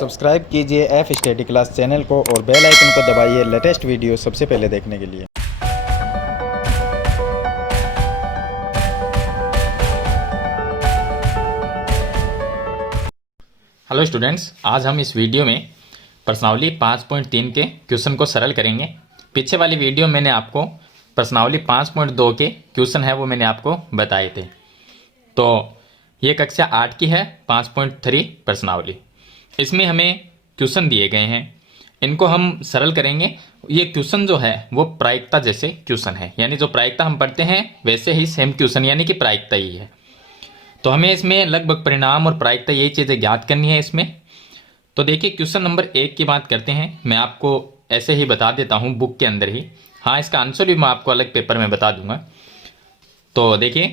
Subscribe कीजिए F study class channel को और बेल आइकन को दबाइए लेटेस्ट वीडियो सबसे पहले देखने के लिए। हेलो स्टूडेंट्स, आज हम इस वीडियो में प्रश्नावली 5.3 के क्वेश्चन को सरल करेंगे। पीछे वाली वीडियो मैंने आपको प्रश्नावली 5.2 के क्वेश्चन है वो मैंने आपको बताए थे। तो ये कक्षा 8 की है 5.3 प्रश्नावली। इसमें हमें क्वेश्चन दिए गए हैं, इनको हम सरल करेंगे। ये क्वेश्चन जो है वो प्रायिकता जैसे क्वेश्चन है, यानी जो प्रायिकता हम पढ़ते हैं वैसे ही सेम क्वेश्चन, यानी कि प्रायिकता ही है। तो हमें इसमें लगभग परिणाम और प्रायिकता यही चीज़ें ज्ञात करनी है इसमें। तो देखिए क्वेश्चन नंबर 1 की बात करते हैं। मैं आपको ऐसे ही बता देता हूँ बुक के अंदर ही, हाँ इसका आंसर भी मैं आपको अलग पेपर में बता दूंगा। तो देखिए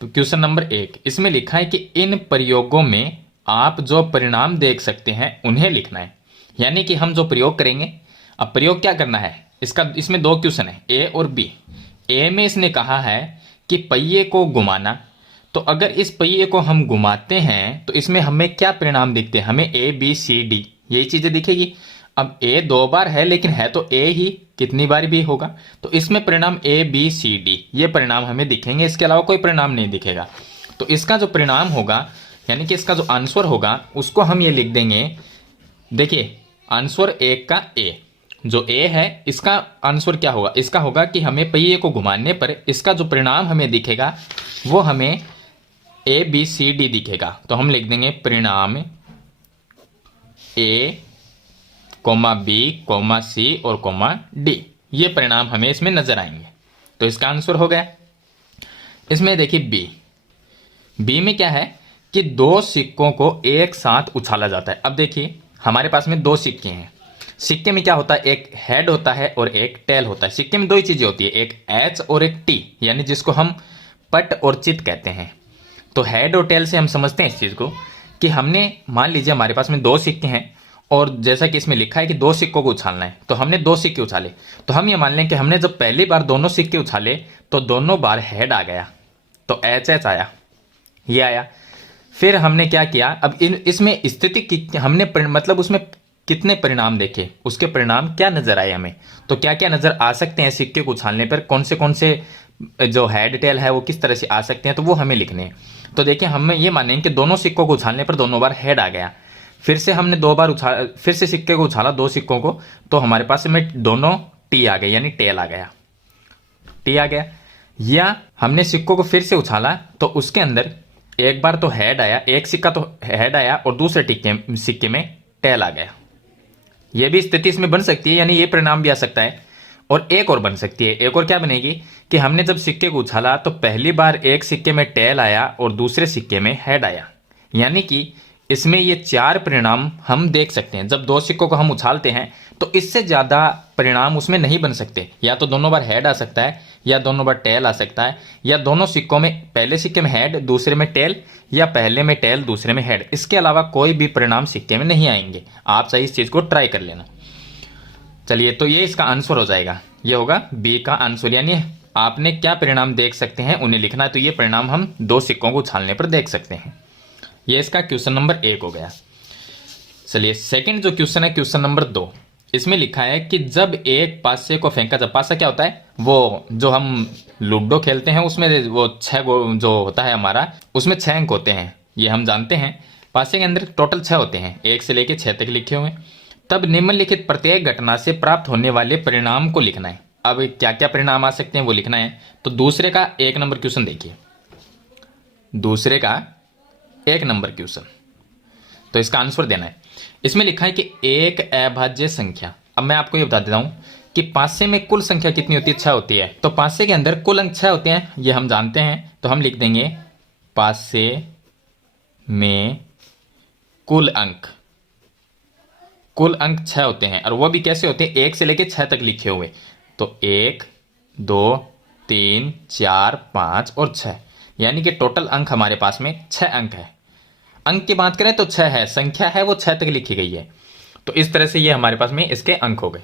क्वेश्चन नंबर 1, इसमें लिखा है कि इन प्रयोगों में आप जो परिणाम देख सकते हैं उन्हें लिखना है। यानी कि हम जो प्रयोग करेंगे, अब प्रयोग क्या करना है इसमें दो क्वेश्चन है, ए और बी। ए में इसने कहा है कि पहिए को घुमाना, तो अगर इस पहिए को हम घुमाते हैं तो इसमें हमें क्या परिणाम दिखते हैं, हमें ए बी सी डी यही चीजें दिखेगी। अब ए 2 बार है लेकिन है तो ए ही, कितनी बार भी होगा, तो इसमें परिणाम ए बी सी डी ये परिणाम हमें दिखेंगे, इसके अलावा कोई परिणाम नहीं दिखेगा। तो इसका जो परिणाम होगा यानी कि इसका जो आंसर होगा उसको हम ये लिख देंगे। देखिए आंसर 1 का ए, जो ए है इसका आंसर क्या होगा, इसका होगा कि हमें पहिए को घुमाने पर इसका जो परिणाम हमें दिखेगा वो हमें ए बी सी डी दिखेगा। तो हम लिख देंगे परिणाम ए कोमा बी कोमा सी और कोमा डी, ये परिणाम हमें इसमें नजर आएंगे। तो इसका आंसर हो गया। इसमें देखिए बी में क्या है कि 2 सिक्कों को एक साथ उछाला जाता है। अब देखिए हमारे पास में 2 सिक्के हैं। सिक्के में क्या होता है, एक हेड होता है और एक टेल होता है। सिक्के में 2 ही चीजें होती है, एक एच और एक टी, यानी जिसको हम पट और चित कहते हैं। तो हेड और टेल से हम समझते हैं इस चीज को कि हमने मान लीजिए हमारे पास में 2 सिक्के हैं और जैसा कि इसमें लिखा है कि 2 सिक्कों को उछालना है, तो हमने 2 सिक्के उछाले। तो हम ये मान लें कि हमने जब पहली बार दोनों सिक्के उछाले तो दोनों बार हेड आ गया, तो एच एच आया, ये आया। फिर हमने क्या किया, अब इसमें स्थिति हमने मतलब उसमें कितने परिणाम देखे, उसके परिणाम क्या नजर आए हमें, तो क्या क्या नजर आ सकते हैं सिक्के को उछालने पर, कौन से जो हेड टेल है वो किस तरह से आ सकते हैं, तो वो हमें लिखने हैं। तो देखिए हमें ये मानेंगे कि दोनों सिक्कों को उछालने पर दोनों बार हेड आ गया। फिर से हमने 2 बार फिर से सिक्के को उछाला 2 सिक्कों को, तो हमारे पास में दोनों टी आ गए, यानी टेल आ गया, टी आ गया। या हमने सिक्कों को फिर से उछाला तो उसके अंदर एक बार तो हेड आया, एक सिक्का तो हेड आया और दूसरे सिक्के में टेल आ गया। यह भी स्थिति इसमें बन सकती है, यानी ये परिणाम भी आ सकता है। और एक और बन सकती है, एक और क्या बनेगी कि हमने जब सिक्के को उछाला तो पहली बार एक सिक्के में टेल आया और दूसरे सिक्के में हेड आया, यानी कि इसमें ये 4 परिणाम हम देख सकते हैं। जब 2 सिक्कों को हम उछालते हैं तो इससे ज्यादा परिणाम उसमें नहीं बन सकते, या तो दोनों बार हेड आ सकता है या दोनों बार टेल आ सकता है, या दोनों सिक्कों में पहले सिक्के में हेड दूसरे में टेल, या पहले में टेल दूसरे में हेड, इसके अलावा कोई भी परिणाम सिक्के में नहीं आएंगे। आप सही इस चीज को ट्राई कर लेना। चलिए तो ये इसका आंसर हो जाएगा, ये होगा बी का आंसर, यानी आपने क्या परिणाम देख सकते हैं उन्हें लिखना है। तो ये परिणाम हम 2 सिक्कों को उछालने पर देख सकते हैं। ये इसका क्वेश्चन नंबर 1 हो गया। चलिए सेकंड जो क्वेश्चन है क्वेश्चन नंबर 2, इसमें लिखा है कि जब एक पासे को फेंका जाए, पासा क्या होता है, वो जो हम लूडो खेलते हैं उसमें वो 6 जो होता है हमारा, उसमें 6 अंक होते हैं, ये हम जानते हैं। पासे के अंदर टोटल 6 होते हैं, 1 से लेकर 6 तक लिखे हुए। तब निम्नलिखित प्रत्येक घटना से प्राप्त होने वाले परिणाम को लिखना है। अब क्या क्या परिणाम आ सकते हैं वो लिखना है। तो दूसरे का 1 नंबर क्वेश्चन देखिए, दूसरे का 1 नंबर क्वेश्चन, तो इसका आंसर देना है। इसमें लिखा है कि एक अभाज्य संख्या, अब मैं आपको ये बता देता हूं कि पासे में कुल संख्या कितनी होती है, 6 होती है। तो पासे के अंदर कुल अंक 6 होते हैं, ये हम जानते हैं। तो हम लिख देंगे पासे में कुल अंक 6 होते हैं, और वो भी कैसे होते हैं, 1 से लेकर 6 तक लिखे हुए। तो 1 2 3 4 5 और 6, यानी कि टोटल अंक हमारे पास में 6 अंक है। अंक की बात करें तो 6 है, संख्या है वो 6 तक लिखी गई है। तो इस तरह से ये हमारे पास में इसके अंक हो गए।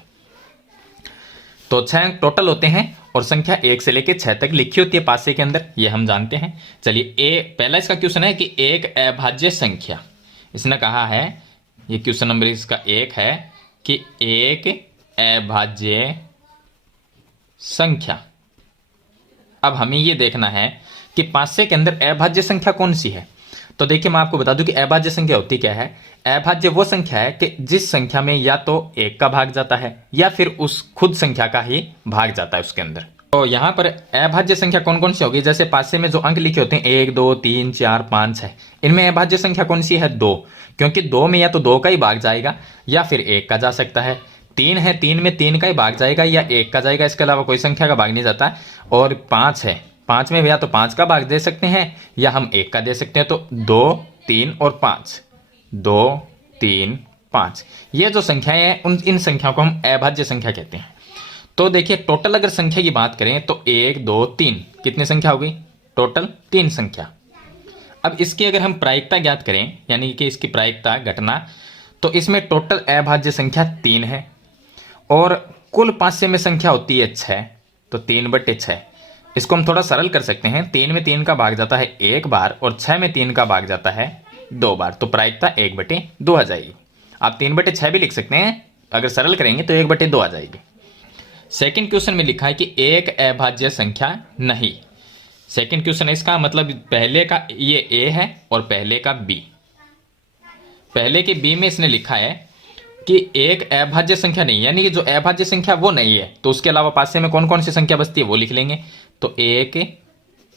तो 6 अंक टोटल होते हैं और संख्या 1 से लेकर 6 तक लिखी होती है पासे के अंदर, ये हम जानते हैं। चलिए पहला इसका क्वेश्चन है कि एक अभाज्य संख्या, इसने कहा है ये क्वेश्चन नंबर इसका 1 है कि एक अभाज्य संख्या। अब हमें ये देखना है कि 500 के अंदर अभाज्य संख्या कौन सी है। तो देखिए मैं आपको बता दूं कि अभाज्य संख्या होती क्या है। अभाज्य वो संख्या है कि जिस संख्या में या तो 1 का भाग जाता है या फिर उस खुद संख्या का ही भाग जाता है उसके अंदर। तो यहां पर अभाज्य संख्या कौन कौन सी होगी, जैसे 500 में जो अंक लिखे होते हैं 1 2 3 4 5 6, इनमें अभाज्य संख्या कौन सी है 2, क्योंकि 2 में या तो 2 का ही भाग जाएगा या फिर 1 का जा सकता है। 3 है, 3 में 3 का ही भाग जाएगा या 1 का जाएगा, इसके अलावा कोई संख्या का भाग नहीं जाता। और 5 है, 5 में या तो 5 का भाग दे सकते हैं या हम 1 का दे सकते हैं। तो 2 3 और 5, 2 3 5, ये जो संख्याएं हैं उन इन संख्याओं को हम अभाज्य संख्या कहते हैं। तो देखिए टोटल अगर संख्या की बात करें तो 1 2 3 कितनी संख्या हो गई, टोटल 3 संख्या। अब इसकी अगर हम प्रायिकता ज्ञात करें, यानी कि इसकी प्रायिकता घटना, तो इसमें टोटल अभाज्य संख्या 3 है और कुल 500 में संख्या होती है 6, तो 3/6। इसको हम थोड़ा सरल कर सकते हैं। 3 में 3 का भाग जाता है 1 बार और 6 में 3 का भाग जाता है 2 बार, तो प्रायिकता 1/2 आ जाएगी। आप 3/6 भी लिख सकते हैं, अगर सरल करेंगे तो 1/2 आ जाएगी। सेकंड क्वेश्चन में लिखा है कि एक अभाज्य संख्या नहीं। सेकंड क्वेश्चन है, इसका मतलब पहले का ये ए है और पहले का बी। पहले के बी में इसने लिखा है कि एक अभाज्य संख्या नहीं, यानी कि जो अभाज्य संख्या वो नहीं है, तो उसके अलावा 500 में कौन कौन सी संख्या बचती है वो लिख लेंगे। तो एक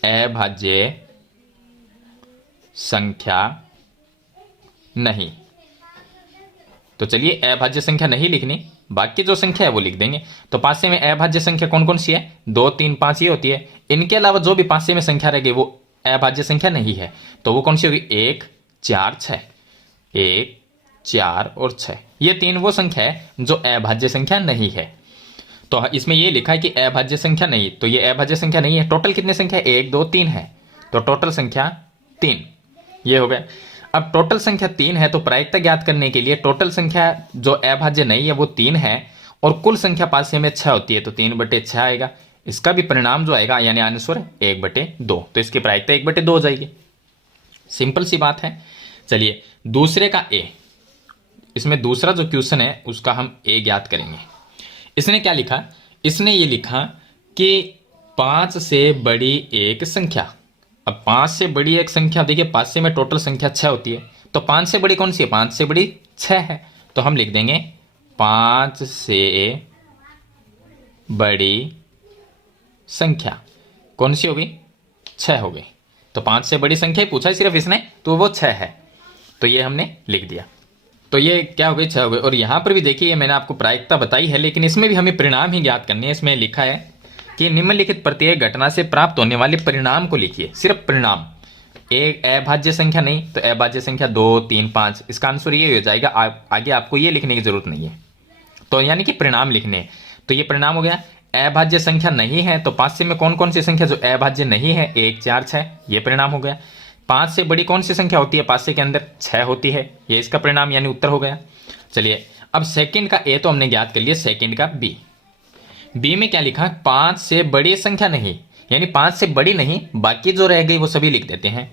अभाज्य संख्या नहीं, तो चलिए अभाज्य संख्या नहीं लिखनी, बाकी जो संख्या है वो लिख देंगे। तो 500 में अभाज्य संख्या कौन कौन सी है, 2 3 5 ये होती है। इनके अलावा जो भी 500 में संख्या रह गई वो अभाज्य संख्या नहीं है, तो वो कौन सी होगी, 1 4 6, 1 4 और 6, ये 3 वो संख्या है जो अभाज्य संख्या नहीं है। तो इसमें ये लिखा है कि अभाज्य संख्या नहीं, तो ये अभाज्य संख्या नहीं है। टोटल कितने संख्या, 1 2 3 है, तो टोटल संख्या 3, ये हो गया। अब टोटल संख्या 3 है, तो प्रायिकता ज्ञात करने के लिए टोटल संख्या जो अभाज्य नहीं है वो 3 है और कुल संख्या 500 में 6 होती है, तो 3/6 आएगा। इसका भी परिणाम जो आएगा यानी आंसर 1/2, तो इसकी प्रायिकता 1/2 हो जाएगी। सिंपल सी बात है। चलिए दूसरे का ए, इसमें दूसरा जो क्वेश्चन है उसका हम ए ज्ञात करेंगे। इसने क्या लिखा, इसने ये लिखा कि 5 से बड़ी एक संख्या। अब 5 से बड़ी एक संख्या, देखिए 500 में टोटल संख्या 6 होती है, तो 5 से बड़ी कौन सी है, 5 से बड़ी 6 है, तो हम लिख देंगे 5 से बड़ी संख्या कौन सी हो गई, 6 हो गई। तो 5 से बड़ी संख्या ही पूछा है सिर्फ इसने, तो वो 6 है, तो ये हमने लिख दिया। तो ये क्या हो गई, 6 हो गई। और यहां पर भी देखिए मैंने आपको प्रायिकता बताई है, लेकिन इसमें भी हमें परिणाम ही ज्ञात करने हैं। इसमें लिखा है कि निम्नलिखित प्रत्येक घटना से प्राप्त होने वाले परिणाम को लिखिए, सिर्फ परिणाम, एक अभाज्य संख्या नहीं, तो अभाज्य संख्या 2 3 5, इसका आंसर ये हो जाएगा। आगे आपको ये लिखने की जरूरत नहीं है, तो यानी कि परिणाम लिखने। तो ये परिणाम हो गया, अभाज्य संख्या नहीं है, तो 500 में कौन कौन सी संख्या जो अभाज्य नहीं है, 1 4 6, ये परिणाम हो गया। 5 से बड़ी कौन सी संख्या होती है 500 के अंदर, 6 होती है, ये इसका परिणाम यानी उत्तर हो गया। चलिए अब सेकंड का ए तो हमने ज्ञात कर लिया, सेकंड का बी। बी में क्या लिखा, 5 से बड़ी संख्या नहीं, यानी 5 से बड़ी नहीं, बाकी जो रह गई वो सभी लिख देते हैं।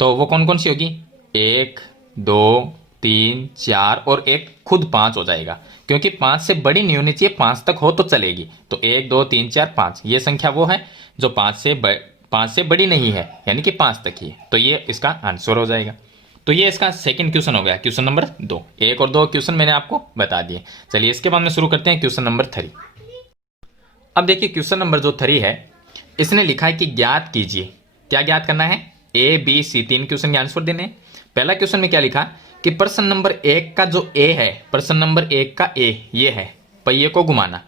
तो वो कौन कौन सी होगी, 1 2 3 4 और एक खुद 5 हो जाएगा, क्योंकि 5 से बड़ी नहीं होनी चाहिए, 5 तक हो तो चलेगी। तो 1 2 3 4 5, ये संख्या वो है जो 5 से बड़ी नहीं है, यानी कि 5 तक ही है, तो ये इसका आंसर हो जाएगा। तो ये इसका सेकंड क्वेश्चन हो गया, क्वेश्चन नंबर 2। 1 और 2 क्वेश्चन मैंने आपको बता दिए। चलिए इसके बाद में शुरू करते हैं क्वेश्चन नंबर 3। अब देखिए क्वेश्चन नंबर जो 3 है, इसने लिखा है कि ज्ञात कीजिए, क्या ज्ञात करना है, ए बी सी, 3 क्वेश्चन के आंसर देने। पहला क्वेश्चन में क्या लिखा कि प्रश्न नंबर 1 का जो ए है, प्रश्न नंबर 1 का ए ये है पहिए को घुमाना,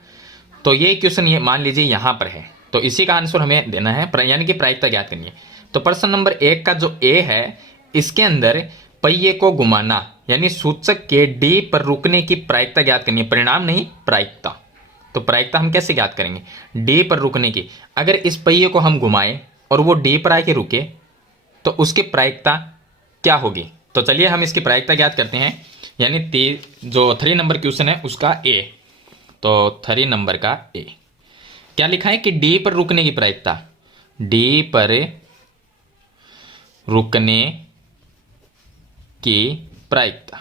तो ये क्वेश्चन ये मान लीजिए यहां पर है, तो इसी का आंसर हमें देना है, यानी कि प्रायिकता ज्ञात करनी है। तो प्रश्न नंबर 1 का जो ए है, इसके अंदर पहिए को घुमाना यानी सूचक के डी पर रुकने की प्रायिकता ज्ञात करनी है, परिणाम नहीं प्रायिकता। तो प्रायिकता हम कैसे ज्ञात करेंगे, डी पर रुकने की। अगर इस पहिए को हम घुमाएं और वो डी पर आके रुके तो उसकी प्रायिकता क्या होगी। तो चलिए हम इसकी प्रायिकता ज्ञात करते हैं, यानी जो 3 नंबर क्वेश्चन है उसका ए। तो 3 नंबर का ए क्या लिखा है कि डी पर रुकने की प्रायिकता, डी पर रुकने की प्रायिकता,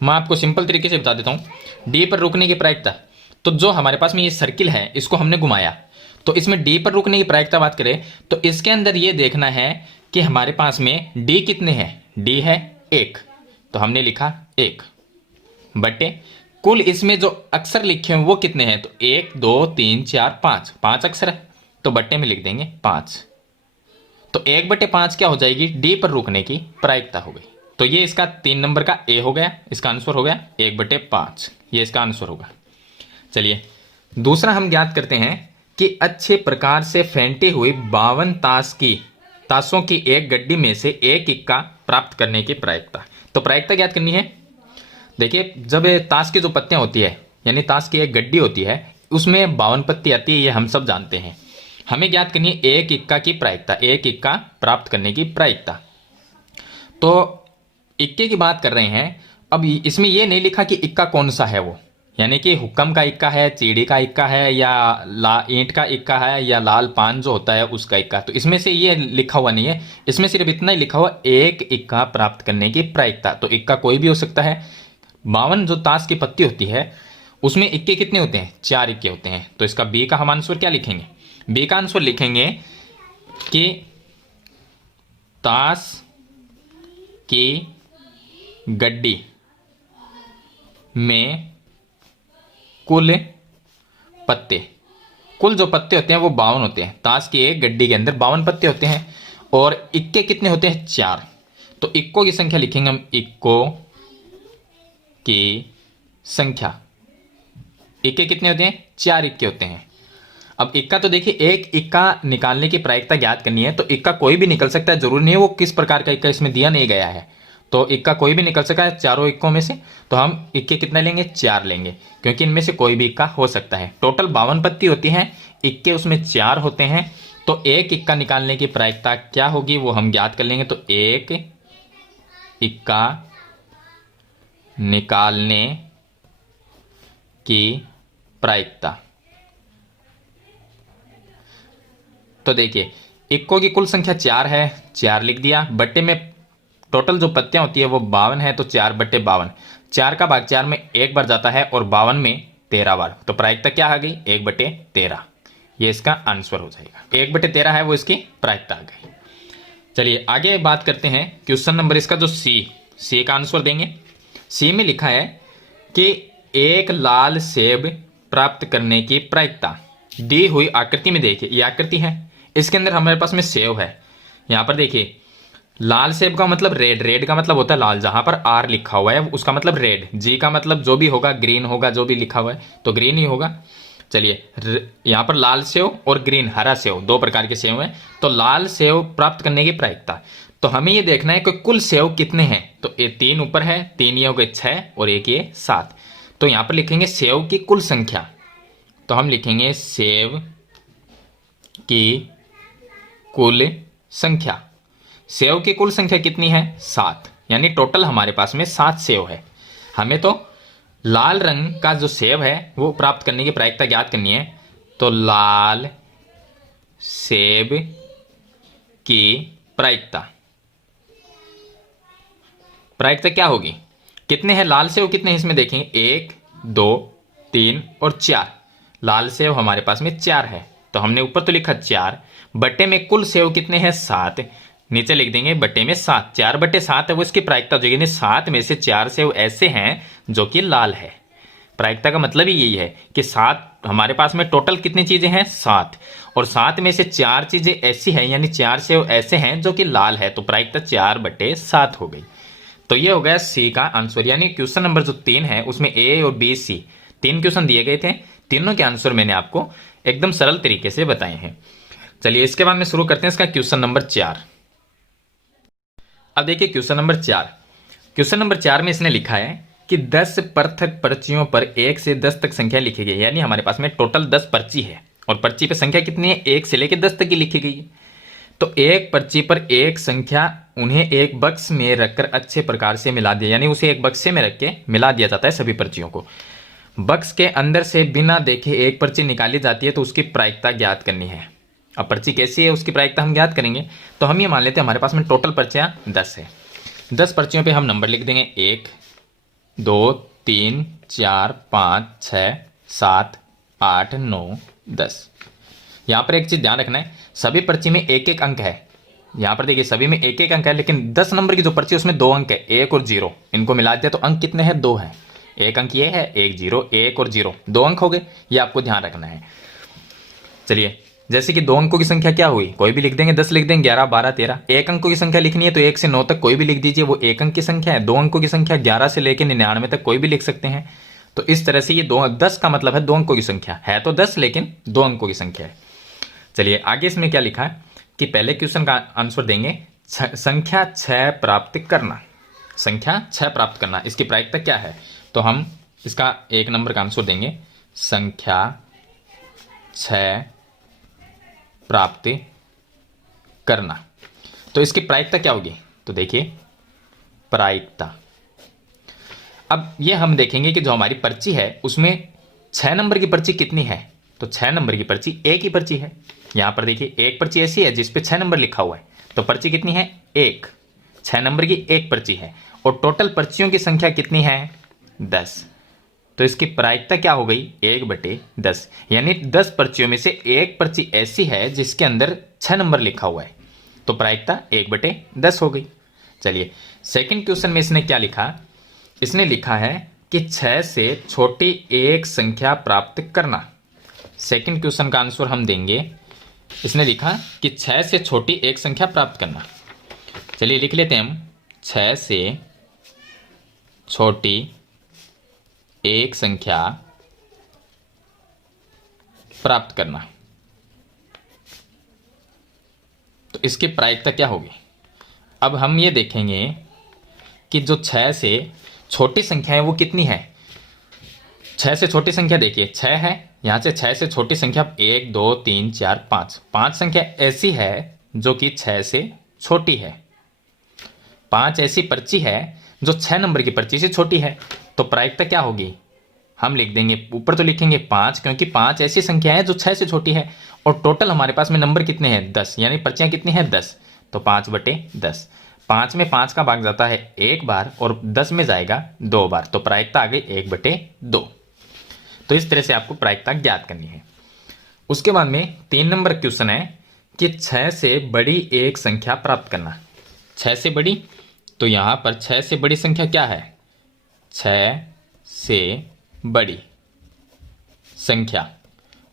मैं आपको सिंपल तरीके से बता देता हूँ। डी पर रुकने की प्रायिकता, तो जो हमारे पास में ये सर्किल है इसको हमने घुमाया, तो इसमें डी पर रुकने की प्रायिकता बात करें तो इसके अंदर ये देखना है कि हमारे पास में डी कितने हैं। डी है 1, तो हमने लिखा 1 बटे कुल इसमें जो अक्षर लिखे हैं वो कितने हैं, तो 1 2 3 4 5, 5 अक्षर है, तो बट्टे में लिख देंगे 5। तो 1/5 क्या हो जाएगी, डी पर रुकने की प्रायिकता हो गई। तो ये इसका 3 नंबर का ए हो गया, इसका आंसर हो गया 1/5, ये इसका आंसर होगा। चलिए दूसरा हम ज्ञात करते हैं कि अच्छे प्रकार से फेंटे हुए 52 ताशों की एक गड्डी में से एक इक्का प्राप्त करने की प्रायिकता। तो प्रायिकता ज्ञात करनी है। देखिए जब ताश की जो पत्तियां होती है यानी ताश की एक गड्डी होती है उसमें 52 पत्ती आती है, ये हम सब जानते हैं। हमें ज्ञात करनी है एक इक्का की प्रायिकता, एक इक्का प्राप्त करने की प्रायिकता। तो इक्के की बात कर रहे हैं। अब इसमें यह नहीं लिखा कि इक्का कौन सा है वो, यानी कि हुक्म का इक्का है, चीड़ी का इक्का है, या ईंट का इक्का है, या लाल पान जो होता है उसका इक्का। तो इसमें से ये लिखा हुआ नहीं है, इसमें सिर्फ इतना ही लिखा हुआ एक इक्का प्राप्त करने की प्रायिकता। तो इक्का कोई भी हो सकता है। 52 जो ताश की पत्ती होती है उसमें इक्के कितने होते हैं, 4 इक्के होते हैं। तो इसका बी का हम आंसर क्या लिखेंगे, बी का आंसर लिखेंगे कि ताश की गड्डी में कुल पत्ते, कुल जो पत्ते होते हैं वो 52 होते हैं। ताश की एक गड्डी के अंदर 52 पत्ते होते हैं और इक्के कितने होते हैं, 4। तो इक्कों की संख्या लिखेंगे हम, इक्कों की संख्या। इक्के कितने होते हैं, 4 इक्के होते हैं। अब इक्का तो देखिए एक इक्का निकालने की प्रायिकता ज्ञात करनी है, तो इक्का कोई भी निकल सकता है, जरूरी नहीं है वो किस प्रकार का इक्का इसमें दिया नहीं गया है। तो इक्का कोई भी निकल सकता है चारों इक्कों में से। तो हम इक्के कितने लेंगे, 4 लेंगे, क्योंकि इनमें से कोई भी इक्का हो सकता है। टोटल 52 पत्ती होती हैं, इक्के उसमें 4 होते हैं। तो एक इक्का निकालने की प्रायिकता क्या होगी वो हम ज्ञात कर लेंगे। तो एक इक्का निकालने की प्रायिकता, तो देखिए इक्कों की कुल संख्या 4 है, 4 लिख दिया, बट्टे में टोटल जो पत्तियां होती है वो 52 है, तो 4/52, 4 का भाग 4 में 1 बार जाता है और 52 में 13 बार। तो प्रायिकता क्या आ गई, 1/13, ये इसका आंसर हो जाएगा। 1/13 है वो इसकी प्रायिकता आ गई। चलिए आगे बात करते हैं क्वेश्चन नंबर इसका जो सी का आंसर देंगे। सी में लिखा है कि एक लाल सेब प्राप्त करने की प्रायिकता दी हुई आकृति में देखिए, ये आकृति है, इसके अंदर हमारे पास में सेब है। यहां पर देखिए लाल सेब का मतलब रेड, रेड का मतलब होता है लाल, जहां पर आर लिखा हुआ है उसका मतलब रेड, जी का मतलब जो भी होगा ग्रीन होगा, जो भी लिखा हुआ है तो ग्रीन ही होगा। चलिए यहां पर लाल सेव और ग्रीन हरा सेव, 2 प्रकार के सेव हैं। तो लाल सेव प्राप्त करने की प्रायिकता, तो हमें ये देखना है कि कुल सेव कितने हैं। तो ये 3 ऊपर है, 3 ये हो गए 6 और एक ये 7। तो यहां पर लिखेंगे सेव की कुल संख्या, तो हम लिखेंगे सेव की कुल संख्या। सेव की कुल संख्या कितनी है, 7, यानी टोटल हमारे पास में 7 सेव है। हमें तो लाल रंग का जो सेव है वो प्राप्त करने की प्रायिकता ज्ञात करनी है। तो लाल सेब की प्रायिकता, प्रायिकता क्या होगी, कितने हैं लाल सेव, कितने हैं इसमें देखेंगे, 1 2 3 और 4। लाल सेव हमारे पास में 4 है, तो हमने ऊपर तो लिखा 4, बट्टे में कुल सेव कितने हैं, 7, नीचे लिख देंगे बट्टे में 7। 4/7 है वो इसकी प्रायिकता हो जाएगी। 7 में से 4 सेव ऐसे हैं जो कि लाल है। प्रायिकता का मतलब ही यही है कि 7 हमारे पास में टोटल कितनी चीजें हैं, 7, और 7 में से 4 चीजें ऐसी हैं यानी 4 सेव ऐसे हैं जो कि लाल है। तो प्रायिकता 4/7 हो गई। तो ये हो गया सी का आंसर। यानी क्वेश्चन नंबर जो 3 है उसमें ए और बी सी 3 क्वेश्चन दिए गए थे, तीनों के आंसर मैंने आपको एकदम सरल तरीके से बताए हैं। चलिए इसके बाद में शुरू करते हैं इसका क्वेश्चन नंबर 4। अब देखिए क्वेश्चन नंबर 4, क्वेश्चन नंबर 4 में इसने लिखा है कि 10 पृथक पर्चियों पर 1 से 10 तक संख्या लिखी गई है। यानी हमारे पास में टोटल 10 पर्ची है और पर्ची पे संख्या कितनी है, 1 से लेकर 10 तक की लिखी गई है। तो एक पर्ची पर एक संख्या उन्हें एक बक्स में रखकर अच्छे प्रकार से मिला दिया, यानी उसे एक बक्से में रख के मिला दिया जाता है सभी पर्चियों को। बक्स के अंदर से बिना देखे एक पर्ची निकाली जाती है, तो उसकी प्रायिकता ज्ञात करनी है। अब पर्ची कैसी है उसकी प्रायिकता हम ज्ञात करेंगे। तो हम ये मान लेते हैं हमारे पास में टोटल पर्चियां 10 है। 10 पर्चियों पे हम नंबर लिख देंगे 1 2 3 4 5 6 7 8 9 10। यहाँ पर एक चीज़ ध्यान रखना है, सभी पर्ची में एक एक अंक है। यहाँ पर देखिए सभी में एक एक अंक है, लेकिन 10 नंबर की जो पर्ची है उसमें 2 अंक है, 1 और 0। इनको मिला दिया तो अंक कितने हैं? 2 है। एक अंक ये है, एक 0, 1 और 0, 2 अंक हो गए। ये आपको ध्यान रखना है। चलिए, जैसे कि 2 अंकों की संख्या क्या हुई, कोई भी लिख देंगे, 10 लिख देंगे, 11 12 13। 1 अंकों की संख्या लिखनी है तो 1 से 9 तक कोई भी लिख दीजिए, वो 1 अंक की संख्या है। 2 अंकों की संख्या 11 से लेकर 99 तक कोई भी लिख सकते हैं। तो इस तरह से ये 10 का मतलब है 2 अंकों की संख्या है, तो 10 लेकिन 2 अंकों की संख्या है। चलिए आगे इसमें क्या लिखा है कि पहले क्वेश्चन का आंसर देंगे संख्या 6 प्राप्त करना। संख्या 6 प्राप्त करना, इसकी प्रायिकता क्या है? तो हम इसका 1 नंबर का आंसर देंगे संख्या 6 प्राप्त करना। तो इसकी प्रायिकता क्या होगी? तो देखिए प्रायिकता, अब ये हम देखेंगे कि जो हमारी पर्ची है उसमें 6 नंबर की पर्ची कितनी है। तो 6 नंबर की पर्ची एक ही पर्ची है। यहां पर देखिए एक पर्ची ऐसी है जिसपे 6 नंबर लिखा हुआ है, तो पर्ची कितनी है? 1। 6 नंबर की एक पर्ची है और टोटल पर्चियों की संख्या कितनी है? 10। तो इसकी प्रायिकता क्या हो गई? 1/10। यानी 10 पर्चियों में से एक पर्ची ऐसी है जिसके अंदर 6 नंबर लिखा हुआ है, तो प्रायिकता 1/10 हो गई। चलिए सेकंड क्वेश्चन में इसने क्या लिखा? इसने लिखा है कि 6 से छोटी एक संख्या प्राप्त करना। सेकंड क्वेश्चन का आंसर हम देंगे, इसने लिखा कि 6 से छोटी एक संख्या प्राप्त करना। चलिए लिख लेते हैं हम, 6 से छोटी एक संख्या प्राप्त करना। तो इसकी प्रायिकता क्या होगी? अब हम ये देखेंगे कि जो 6 से छोटी संख्या है वो कितनी है। 6 से छोटी संख्या देखिए 6 है, यहां से 6 से छोटी संख्या 1 2 3 4 5, 5 संख्या ऐसी है जो कि 6 से छोटी है। 5 ऐसी पर्ची है जो 6 नंबर की पर्ची से छोटी है, तो प्रायिकता क्या होगी? हम लिख देंगे, ऊपर तो लिखेंगे 5 क्योंकि 5 ऐसी संख्या है जो 6 से छोटी है और टोटल हमारे पास में नंबर कितने हैं? 10, यानी पर्चियां कितनी हैं? 10। तो 5/10, 5 में 5 का भाग जाता है 1 बार और 10 में जाएगा 2 बार, तो प्रायिकता आ गई 1/2। तो इस तरह से आपको प्रायिकता ज्ञात करनी है। उसके बाद में 3 नंबर क्वेश्चन है कि 6 से बड़ी एक संख्या प्राप्त करना। 6 से बड़ी, तो यहां पर 6 से बड़ी संख्या क्या है? 6 से बड़ी संख्या,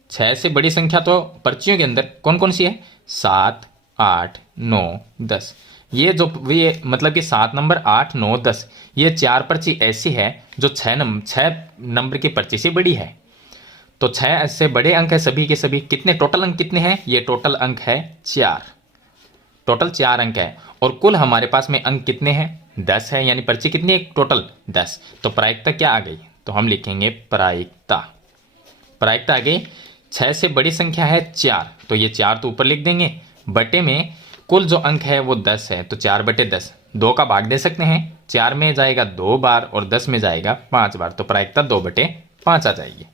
6 से बड़ी संख्या तो पर्चियों के अंदर कौन कौन सी है? 7 8 9 10। ये जो ये मतलब कि 7 नंबर 8 9 10, ये 4 पर्ची ऐसी है जो 6 नंबर की पर्ची से बड़ी है। तो 6 ऐसे बड़े अंक है सभी के सभी। कितने टोटल अंक कितने हैं? ये टोटल अंक है 4। टोटल 4 अंक है और कुल हमारे पास में अंक कितने हैं? 10 है, यानी पर्ची कितनी है? टोटल 10। तो प्रायिकता क्या आ गई? तो हम लिखेंगे प्रायिकता, प्रायिकता आ गई 6 से बड़ी संख्या है 4, तो ये 4 तो ऊपर लिख देंगे, बटे में कुल जो अंक है वो 10 है, तो 4/10। 2 का भाग दे सकते हैं, 4 में जाएगा 2 बार और 10 में जाएगा 5 बार, तो प्रायिकता 2/5 आ जाएगी।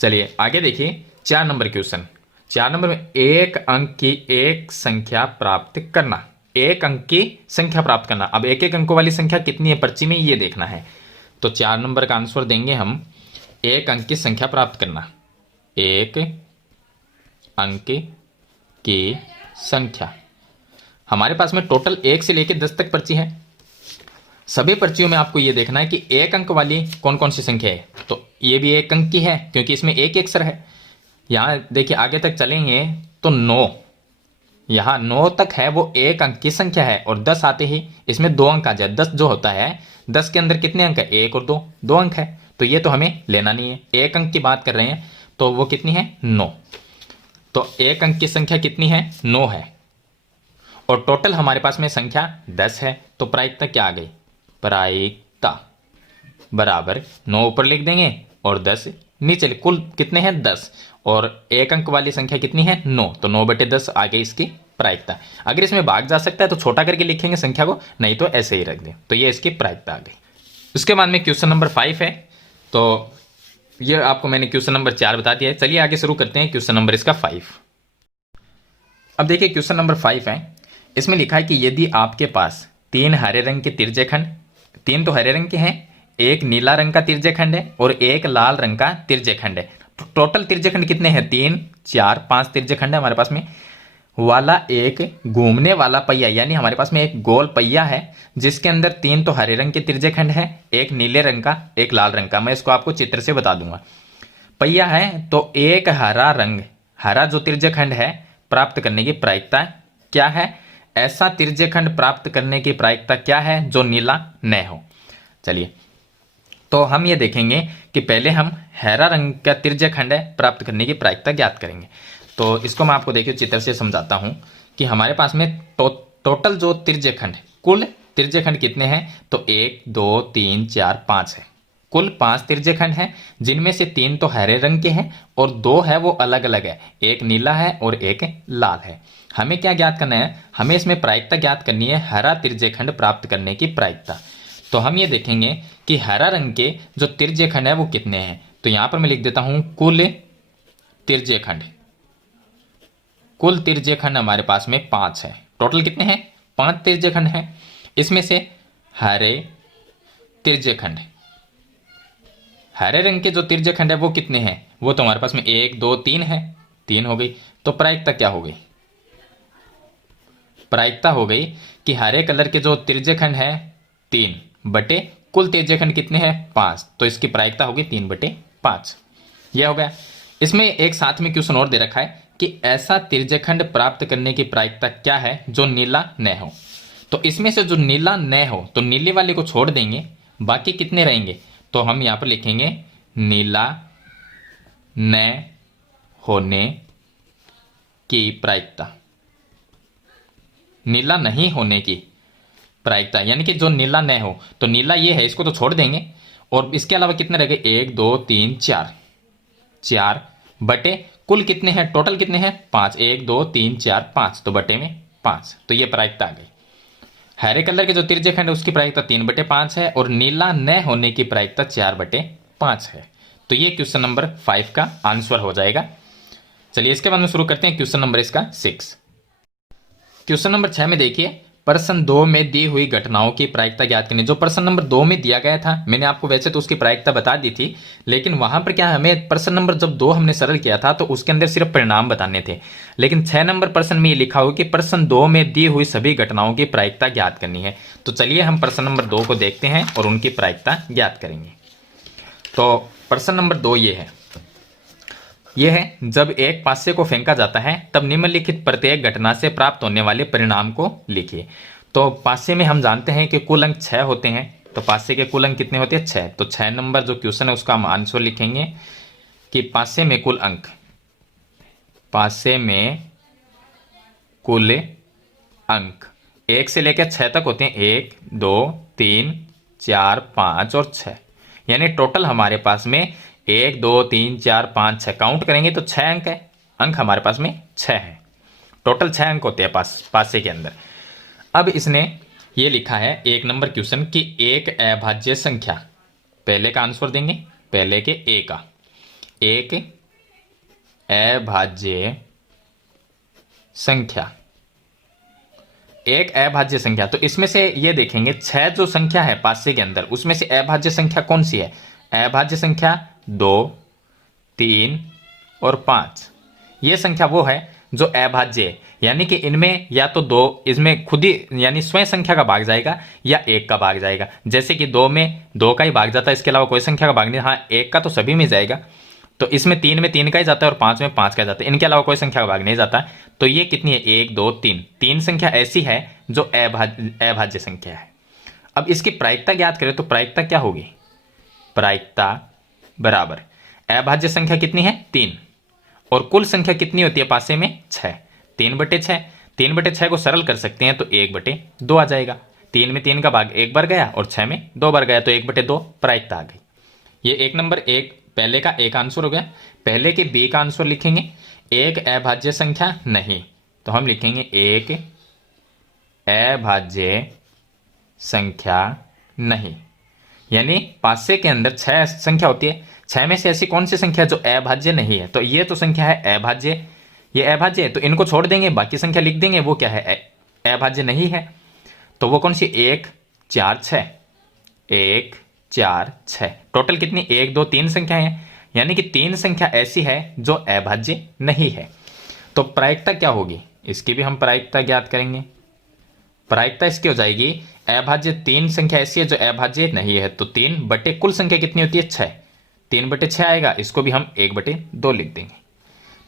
चलिए आगे देखिए 4 नंबर क्वेश्चन। 4 नंबर में एक अंक की एक संख्या प्राप्त करना। एक अंक की संख्या प्राप्त करना। अब एक एक अंकों वाली संख्या कितनी है पर्ची में, ये देखना है। तो 4 नंबर का आंसर देंगे हम, एक अंक की संख्या प्राप्त करना। एक अंक की संख्या, हमारे पास में टोटल 1 से लेकर 10 तक पर्ची है। सभी पर्चियों में आपको यह देखना है कि एक अंक वाली कौन कौन सी संख्या है। तो ये भी एक अंक की है क्योंकि इसमें एक अक्षर है। यहां देखिए आगे तक चलेंगे तो 9, यहां 9 तक है वो एक अंक की संख्या है और 10 आते ही इसमें 2 अंक आ जाए। 10 जो होता है, 10 के अंदर कितने अंक है? 1 और 2 अंक है, तो ये तो हमें लेना नहीं है। एक अंक की बात कर रहे हैं तो वो कितनी है? 9। तो एक अंक की संख्या कितनी है? 9 है और टोटल हमारे पास में संख्या 10 है, तो प्रायिकता क्या आ गई? प्रायिकता बराबर 9 ऊपर लिख देंगे और 10 नीचे। कुल कितने हैं? 10 और एक अंक वाली संख्या कितनी है? 9, तो 9/10 आ गई इसकी प्रायिकता। अगर इसमें भाग जा सकता है तो छोटा करके लिखेंगे संख्या को, नहीं तो ऐसे ही रख दें, तो ये इसकी प्रायिकता आ गई। उसके बाद में क्वेश्चन नंबर 5 है, तो ये आपको मैंने क्वेश्चन नंबर 4 बता दिया है। चलिए आगे शुरू करते हैं क्वेश्चन नंबर इसका 5। अब देखिए क्वेश्चन नंबर 5 है, इसमें लिखा है कि यदि आपके पास 3 हरे रंग के तिरछे खंड, 3 तो हरे रंग के हैं, एक नीला रंग का तिर्यकखंड है और एक लाल रंग का तिर्यकखंड है। टोटल तिर्यकखंड कितने हैं? 3, 4, 5 तिर्यकखंड है हमारे पास में। वाला एक घूमने वाला पहिया, यानी हमारे पास में एक गोल पहिया है जिसके अंदर 3 तो हरे रंग के तिर्यकखंड है, एक नीले रंग का, एक लाल रंग का। मैं इसको आपको चित्र से बता दूंगा। पहिया है तो एक हरा रंग, हरा जो तिर्यकखंड है प्राप्त करने की प्रायिकता क्या है? ऐसा तिर्यकखंड प्राप्त करने की प्रायिकता क्या है जो नीला न हो? चलिए, तो हम ये देखेंगे कि पहले हम हरा रंग का तिर्यकखंड है प्राप्त करने की प्रायिकता ज्ञात करेंगे। तो इसको मैं आपको देखिए चित्र से समझाता हूं कि हमारे पास में टोटल जो तिर्यकखंड, कुल तिर्यकखंड कितने हैं? तो 1, 2, 3, 4, 5 है। कुल 5 तिर्यकखंड हैं, जिनमें से 3 तो हरे रंग के हैं और 2 है वो अलग अलग है, एक नीला है और एक लाल है। हमें क्या ज्ञात करना है? हमें इसमें प्रायिकता ज्ञात करनी है, हरा तिर्यकखंड प्राप्त करने की प्रायिकता। तो हम ये देखेंगे कि हरा रंग के जो तिर्यकखंड है वो कितने हैं। तो यहां पर मैं लिख देता हूं कुल तिर्यकखंड। कुल तिर्यकखंड हमारे पास में 5 है। टोटल कितने हैं? 5 तिर्यकखंड हैं। इसमें से हरे तिर्यकखंड, हरे रंग के जो तिर्यकखंड है वो कितने हैं? वो तो हमारे पास में 1, 2, 3 है, 3 हो गई। तो प्रायिकता क्या हो गई? प्रायिकता हो गई कि हरे कलर के जो तिर्यकखंड है 3 बटे कुल तिर्यकखंड कितने हैं? 5। तो इसकी प्रायिकता होगी 3/5। यह हो गया। इसमें एक साथ में क्वेश्चन और दे रखा है कि ऐसा तिर्यकखंड प्राप्त करने की प्रायिकता क्या है जो नीला न हो। तो इसमें से जो नीला न हो, तो नीले वाले को छोड़ देंगे, बाकी कितने रहेंगे? तो हम यहां पर लिखेंगे नीला न होने की प्रायिकता। नीला नहीं होने की प्रायिकता, यानी कि जो नीला न हो, तो नीला ये है, इसको तो छोड़ देंगे। और इसके अलावा कितने रह गए? 1, 2, 3, 4, 4 बटे कुल कितने हैं? टोटल कितने हैं? 5। 1, 2, 3, 4, 5, तो बटे में 5। तो ये प्रायिकता आ गई। हरे कलर के जो तिर्यकखंड है उसकी प्रायिकता 3/5 है और नीला न होने की प्रायिकता 4/5 है। तो ये क्वेश्चन नंबर 5 का आंसर हो जाएगा। चलिए इसके बाद में शुरू करते हैं क्वेश्चन नंबर इसका 6। क्वेश्चन नंबर 6 में देखिए, प्रश्न 2 में दी हुई घटनाओं की प्रायिकता ज्ञात करनी। जो प्रश्न नंबर 2 में दिया गया था, मैंने आपको वैसे तो उसकी प्रायिकता बता दी थी, लेकिन वहां पर क्या हमें प्रश्न नंबर जब 2 हमने सरल किया था तो उसके अंदर सिर्फ परिणाम बताने थे। लेकिन 6 नंबर प्रश्न में ये लिखा हो कि प्रश्न 2 में दी हुई सभी घटनाओं की प्रायिकता ज्ञात करनी है। तो चलिए हम प्रश्न नंबर 2 को देखते हैं और उनकी प्रायिकता ज्ञात करेंगे। तो प्रश्न नंबर 2 ये है, जब एक पासे को फेंका जाता है तब निम्नलिखित प्रत्येक घटना से प्राप्त होने वाले परिणाम को लिखिए। तो पासे में हम जानते हैं कि कुल अंक 6 होते हैं। तो पासे के कुल अंक कितने होते हैं? 6। तो 6 नंबर जो क्वेश्चन है उसका हम आंसर लिखेंगे कि पासे में कुल अंक, पासे में कुल अंक 1 से लेकर 6 तक होते हैं। 1, 2, 3, 4, 5 और 6, यानी टोटल हमारे पास में 1, 2, 3, 4, 5, 6 काउंट करेंगे तो 6 अंक है। अंक हमारे पास में 6 है। टोटल 6 अंक होते हैं पासे के अंदर। अब इसने ये लिखा है 1 नंबर क्वेश्चन कि एक अभाज्य संख्या, पहले का आंसर देंगे, पहले के ए का, एक अभाज्य संख्या, एक अभाज्य संख्या। तो इसमें से ये देखेंगे 6 जो संख्या है पासे के अंदर, उसमें से अभाज्य संख्या कौन सी है? अभाज्य संख्या 2, 3 और 5। ये संख्या वो है जो अभाज्य है, यानी कि इनमें या तो 2 इसमें खुद ही यानी स्वयं संख्या का भाग जाएगा या 1 का भाग जाएगा। जैसे कि 2 में 2 का ही भाग जाता है, इसके अलावा कोई संख्या का भाग नहीं। हाँ, 1 का तो सभी में जाएगा। तो इसमें 3 में 3 का ही जाता है और 5 में 5 का जाता है, इनके अलावा कोई संख्या का भाग नहीं जाता। तो ये कितनी है? 1, 2, 3, 3 संख्या ऐसी है जो अभाज्य संख्या है। अब इसकी प्रायिकता ज्ञात करें तो प्रायिकता क्या होगी? प्रायिकता बराबर अभाज्य संख्या कितनी है? 3 और कुल संख्या कितनी होती है पासे में? 6। 3/6, 3/6 को सरल कर सकते हैं तो 1/2 आ जाएगा। 3 में 3 का भाग 1 बार गया और 6 में 2 बार गया, तो 1/2 प्रायिकता आ गई। ये 1 नंबर पहले का एक आंसर हो गया। पहले के बी का आंसर लिखेंगे एक अभाज्य संख्या नहीं, तो हम लिखेंगे एक अभाज्य संख्या नहीं, यानी पासे के अंदर 6 संख्या होती है, 6 में से ऐसी कौन सी संख्या जो अभाज्य नहीं है? तो ये तो संख्या है अभाज्य, ये अभाज्य है, तो इनको छोड़ देंगे, बाकी संख्या लिख देंगे, वो क्या है? अभाज्य नहीं है। तो वो कौन सी? 1, 4, 6, 1, 4, 6। टोटल कितनी 1, 2, 3 संख्या है, यानी कि 3 संख्या ऐसी है जो अभाज्य नहीं है। तो प्रायिकता क्या होगी, इसकी भी हम प्रायिकता ज्ञात करेंगे। प्रायिकता इसकी हो जाएगी अभाज्य 3 संख्या ऐसी है जो अभाज्य नहीं है, तो 3 बटे कुल संख्या कितनी होती है 6, 3 बटे 6 आएगा, इसको भी हम 1 बटे 2 लिख देंगे।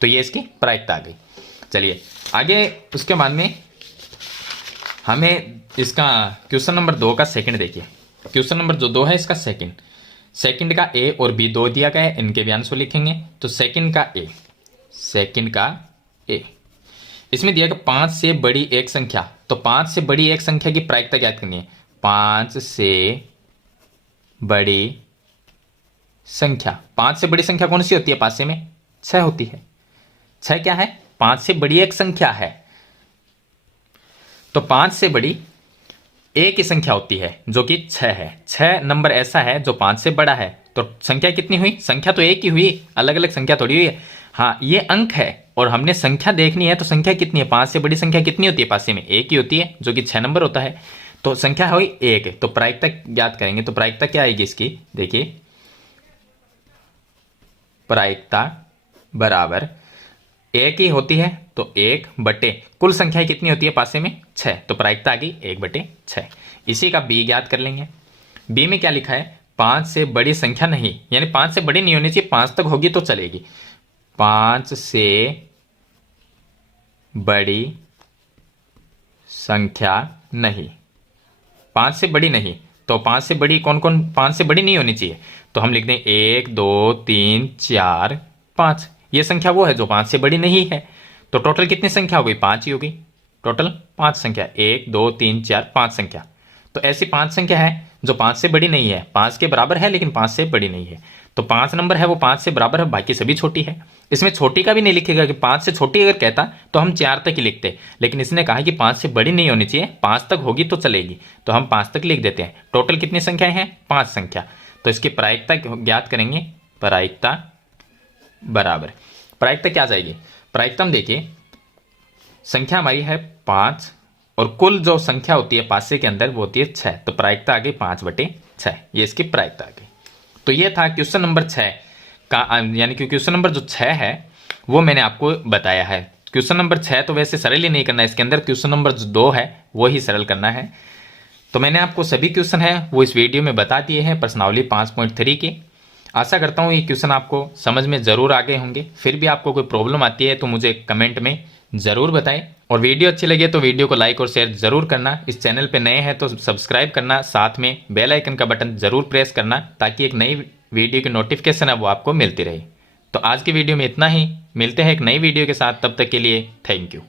तो ये इसकी प्रायिकता आ गई। चलिए आगे उसके बाद में हमें इसका क्वेश्चन नंबर 2 का सेकंड देखिए। क्वेश्चन नंबर जो 2 है इसका सेकंड का ए और बी 2 दिया गया है, इनके भी आंसर लिखेंगे। तो सेकंड का ए इसमें दिया गया 5 से बड़ी एक संख्या, तो 5 से बड़ी एक संख्या की प्रायिकता ज्ञात करनी है। 5 से बड़ी संख्या, 5 से बड़ी संख्या कौन सी होती है, पासे में 6 होती है। 6 क्या है, 5 से बड़ी एक संख्या है। तो 5 से बड़ी एक ही संख्या होती है जो कि 6 है। 6 नंबर ऐसा है जो 5 से बड़ा है। तो संख्या कितनी हुई, संख्या तो एक ही हुई, अलग अलग संख्या थोड़ी हुई है। हाँ ये अंक है और हमने संख्या देखनी है, तो संख्या कितनी है, 5 से बड़ी संख्या कितनी होती है, पासे में एक ही होती है जो कि 6 नंबर होता है। तो संख्या हुई 1, तो प्रायिकता ज्ञात करेंगे। तो प्रायिकता क्या आएगी इसकी, देखिए प्रायिकता बराबर 1 ही होती है, तो 1 बटे कुल संख्या कितनी होती है पासे में 6, तो प्रायिकता आ गई 1 बटे 6। इसी का बी ज्ञात कर लेंगे। बी में क्या लिखा है, 5 से बड़ी संख्या नहीं, यानी 5 से बड़ी नहीं होनी चाहिए, 5 तक होगी तो चलेगी। 5 से बड़ी संख्या नहीं, 5 से बड़ी नहीं, तो 5 से बड़ी कौन कौन 5 से बड़ी नहीं होनी चाहिए, तो हम लिख दें 1, 2, 3, 4, 5। ये संख्या वो है जो 5 से बड़ी नहीं है। तो टोटल कितनी संख्या हो गई, 5 ही होगी। टोटल 5 संख्या, 1, 2, 3, 4, 5 संख्या। तो ऐसी 5 संख्या है जो 5 से बड़ी नहीं है, 5 के बराबर है लेकिन 5 से बड़ी नहीं है। तो 5 नंबर है वो 5 से बराबर है, बाकी सभी छोटी है। इसमें छोटी का भी नहीं लिखेगा कि 5 से छोटी अगर कहता तो हम 4 तक ही लिखते, लेकिन इसने कहा कि 5 से बड़ी नहीं होनी चाहिए, 5 तक होगी तो चलेगी, तो हम 5 तक लिख देते हैं। टोटल कितनी संख्याएं हैं, 5 संख्या। तो इसकी प्रायिकता ज्ञात करेंगे। प्रायिकता बराबर, प्रायिकता क्या आ जाएगी, प्रायिकता हम देखिए संख्या हमारी है 5 और कुल जो संख्या होती है पासे के अंदर वो होती है 6, तो प्रायिकता आ गई 5 बटे 6, ये इसकी प्रायिकता आ गई। तो ये था क्वेश्चन नंबर 6 का, यानी कि क्वेश्चन नंबर जो 6 है वो मैंने आपको बताया है। क्वेश्चन नंबर 6 तो वैसे सरल ही नहीं करना है, इसके अंदर क्वेश्चन नंबर जो 2 है वो ही सरल करना है। तो मैंने आपको सभी क्वेश्चन है वो इस वीडियो में बता दिए हैं, प्रश्नावली 5.3 के। आशा करता हूँ ये क्वेश्चन आपको समझ में ज़रूर आ गए होंगे। फिर भी आपको कोई प्रॉब्लम आती है तो मुझे कमेंट में ज़रूर बताएं, और वीडियो अच्छी लगे तो वीडियो को लाइक और शेयर ज़रूर करना। इस चैनल पे नए हैं तो सब्सक्राइब करना, साथ में बेल आइकन का बटन ज़रूर प्रेस करना, ताकि एक नई वीडियो की नोटिफिकेशन है वो आपको मिलती रहे। तो आज की वीडियो में इतना ही, मिलते हैं एक नई वीडियो के साथ, तब तक के लिए थैंक यू।